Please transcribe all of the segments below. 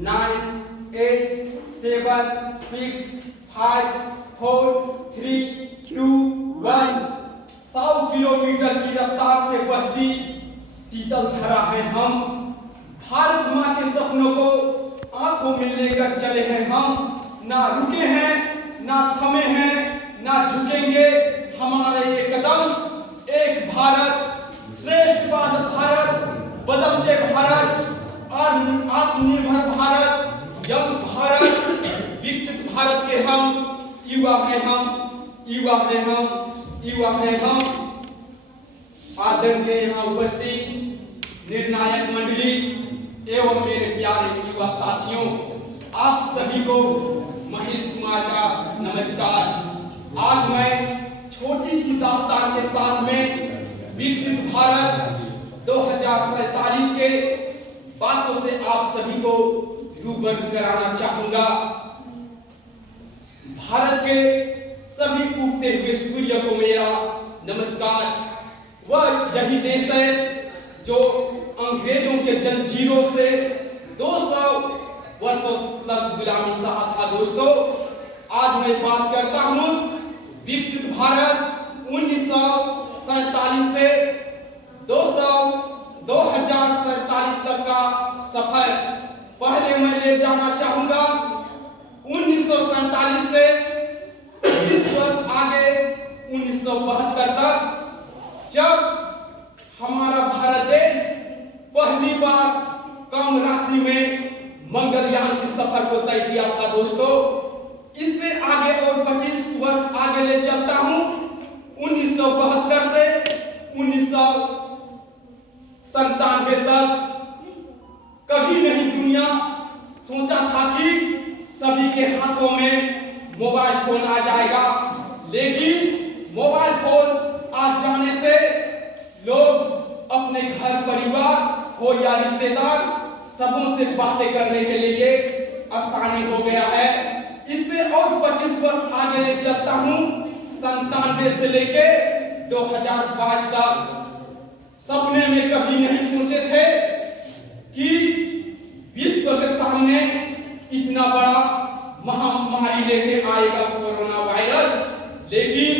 9, 8, 7, 6, 5, 4, 3, 2, 1। 100 kilometre की रफ्तार से बहती शीतल धारा है हम। भारत माँ के सपनों को आंखों में लेकर चले हैं हम। ना रुके हैं, ना थमे हैं, ना झुकेंगे हमारे ये कदम। एक भारत, श्रेष्ठ भारत, बदलते भारत और आत्मनिर्भर भारत, यंग भारत, विकसित भारत के हम युवा हैं हम, युवा हैं हम, युवा हैं हम। आदरणीय यहाँ उपस्थित निर्णायक मंडली एवं मेरे प्यारे युवा साथियों, आप सभी को महेश कुमार का नमस्कार। आज मैं छोटी सी दास्तान के साथ में विकसित भारत 2047 के बातों से आप सभी को रूबरू कराना चाहूंगा। भारत के सभी उगते हुए सूर्य को मेरा नमस्कार। वह यही देश है जो अंग्रेजों के जंजीरों से 200 वर्षों तक गुलामी सहा था। दोस्तों, आज मैं बात करता हूं विकसित भारत 1947 से 2047 तक का सफर। पहले मैं ले जाना चाहूंगा 1947 से 20 वर्ष आगे 1972 तक, जब हमारा भारत देश पहली बार कम राशि में मंगलयान की सफर को तय किया था। दोस्तों, इससे आगे और 25 वर्ष आगे ले चलता हूं 1972 से 1997 तक। कभी नहीं दुनिया सोचा था कि सभी के हाथों में मोबाइल फोन आ जाएगा, लेकिन मोबाइल फोन आ जाने से लोग अपने घर परिवार हो या रिश्तेदार सबों से बातें करने के लिए आसानी हो गया है। इससे और 25 वर्ष आगे ले चलता हूं 97 से लेके 2022 तक। सपने में कभी नहीं सोचे थे कि विश्व के सामने इतना बड़ा महामारी लेके आएगा कोरोना वायरस, लेकिन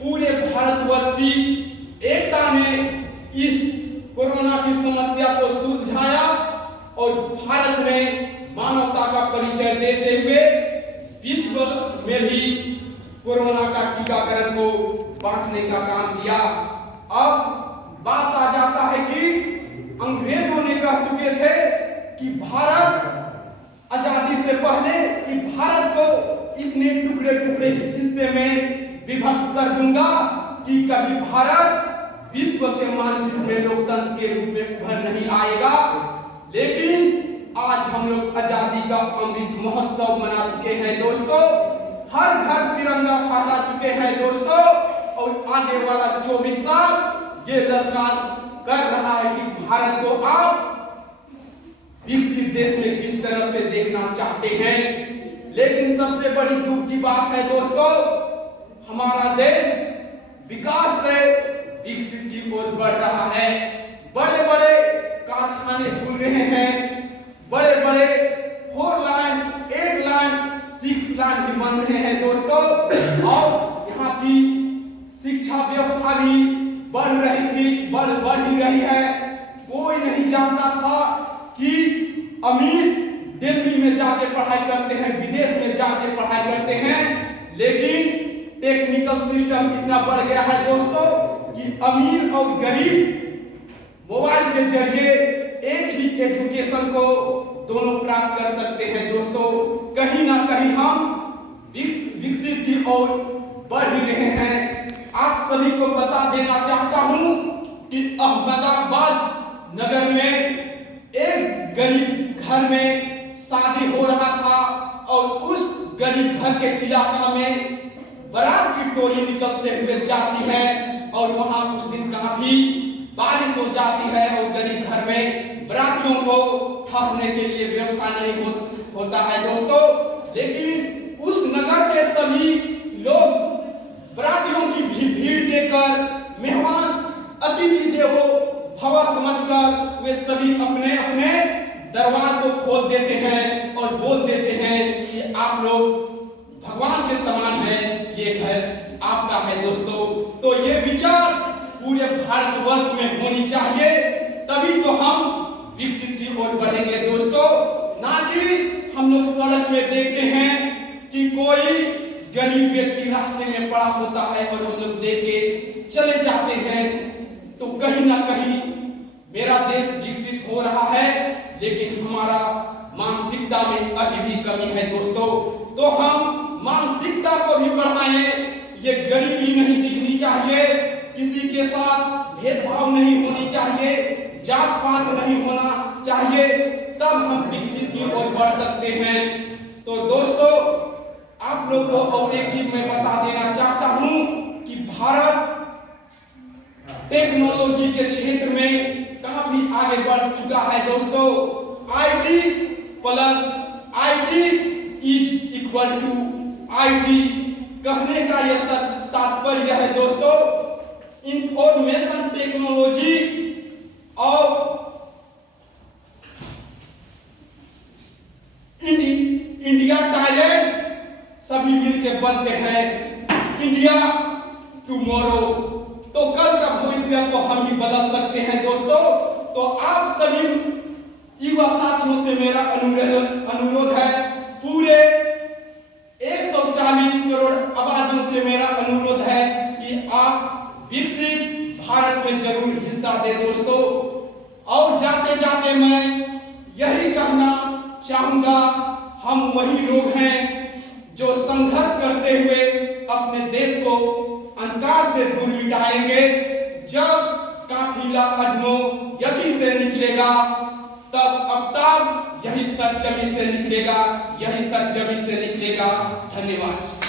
पूरे भारतवर्ष की एकता ने इस कोरोना की समस्या को सुलझाया और भारत ने मानवता का परिचय देते हुए विश्व में भी कोरोना का टीकाकरण को बांटने का काम किया। अब बात आ जाता है कि अंग्रेजों ने कह चुके थे कि भारत आजादी से पहले कि भारत को इतने टुकड़े टुकड़े हिस्से में विभक्त कर दूंगा कि कभी भारत विश्व के मानचित्र में लोकतंत्र के रूप में उभर नहीं आएगा। लेकिन आज हम लोग आजादी का अमृत महोत्सव मना चुके हैं दोस्तों। हर घर तिरंगा फहरा चुके हैं दोस्तों, और आगे वाला 24 साल ये ललकार कर रहा है कि भारत को आप विकसित देश में किस तरह से देखना चाहते हैं। लेकिन सबसे बड़ी दुख की बात है दोस्तों, हमारा देश विकास से विकसित की ओर बढ़ रहा है। बड़े बड़े कारखाने खुल रहे हैं, बड़े बड़े 4 लाइन 8 लाइन 6 लाइन भी बन रहे हैं दोस्तों, और यहाँ की शिक्षा व्यवस्था भी बढ़ रही थी, बढ़ ही रही है। कोई नहीं जानता था कि अमीर दिल्ली में जाके पढ़ाई करते हैं, विदेश में जाके पढ़ाई करते हैं, लेकिन टेक्निकल सिस्टम इतना बढ़ गया है दोस्तों कि अमीर और गरीब मोबाइल के जरिए एक ही एजुकेशन को दोनों प्राप्त कर सकते हैं दोस्तों। कहीं ना कहीं हम विकसित की ओर बढ़ ही रहे हैं। आप सभी को बता देना चाहता हूं कि अहमदाबाद नगर में एक गरीब घर में शादी हो रहा था, और उस गरीब घर के इलाका में बारात की टोली निकलते हुए जाती है, और वहां उस दिन काफी बारिश हो जाती है, और गरीब घर में बारातियों को ठहरने के लिए व्यवस्था नहीं होता है दोस्तों। लेकिन उस नगर के सभी लोग बारातियों की भीड़ देखकर, मेहमान अतिथि देवो भव समझकर वे सभी अपने अपने दरबार को खोल देते हैं और बोल देते हैं कि आप लोग भगवान के समान हैं, ये घर आपका है दोस्तों। तो ये विचार पूरे भारतवर्ष में होनी चाहिए, तभी तो हम विकसित की ओर बढ़ेंगे दोस्तों। ना कि हम लोग सड़क में देखते हैं कि कोई गरीब व्यक्ति रास्ते में पड़ा होता है और हम लोग देख के चले जाते हैं। तो कहीं ना कहीं मेरा देश विकसित हो रहा है, लेकिन हमारा मानसिकता में अभी भी कमी है दोस्तों। तो हम मानसिकता को भी बढ़ाएं। ये गरीबी नहीं दिखनी चाहिए, किसी के साथ भेदभाव नहीं होनी चाहिए, जात पात नहीं होना चाहिए, तब हम विकसित की ओर बढ़ सकते हैं। तो दोस्तों, आप लोग को और एक चीज मैं बता देना चाहता हूं कि भारत टेक्नोलॉजी के क्षेत्र में काफी आगे बढ़ चुका है दोस्तों। IT plus IT is equal to IT। कहने का यह तात्पर्य है दोस्तों, इंफॉर्मेशन टेक्नोलॉजी और इंडिया टैलेंट सभी मिलकर बनते हैं इंडिया टुमारो। तो कल का भविष्य को हम भी बदल सकते हैं दोस्तों। तो आप सभी युवा साथियों से मेरा अनुरोध है, पूरे 140 करोड़ आबादियों से मेरा अनुरोध है कि आप विकसित भारत में जरूर हिस्सा दें दोस्तों। और जाते जाते मैं यही कहना चाहूंगा, हम वही लोग हैं जो संघर्ष करते हुए अपने देश को अंधकार से दूर मिटाएंगे। जब काफिला अजमो यही से निकलेगा, तब अफ्ताब यही सरजमी से निकलेगा, यही सरजमी से निकलेगा। धन्यवाद।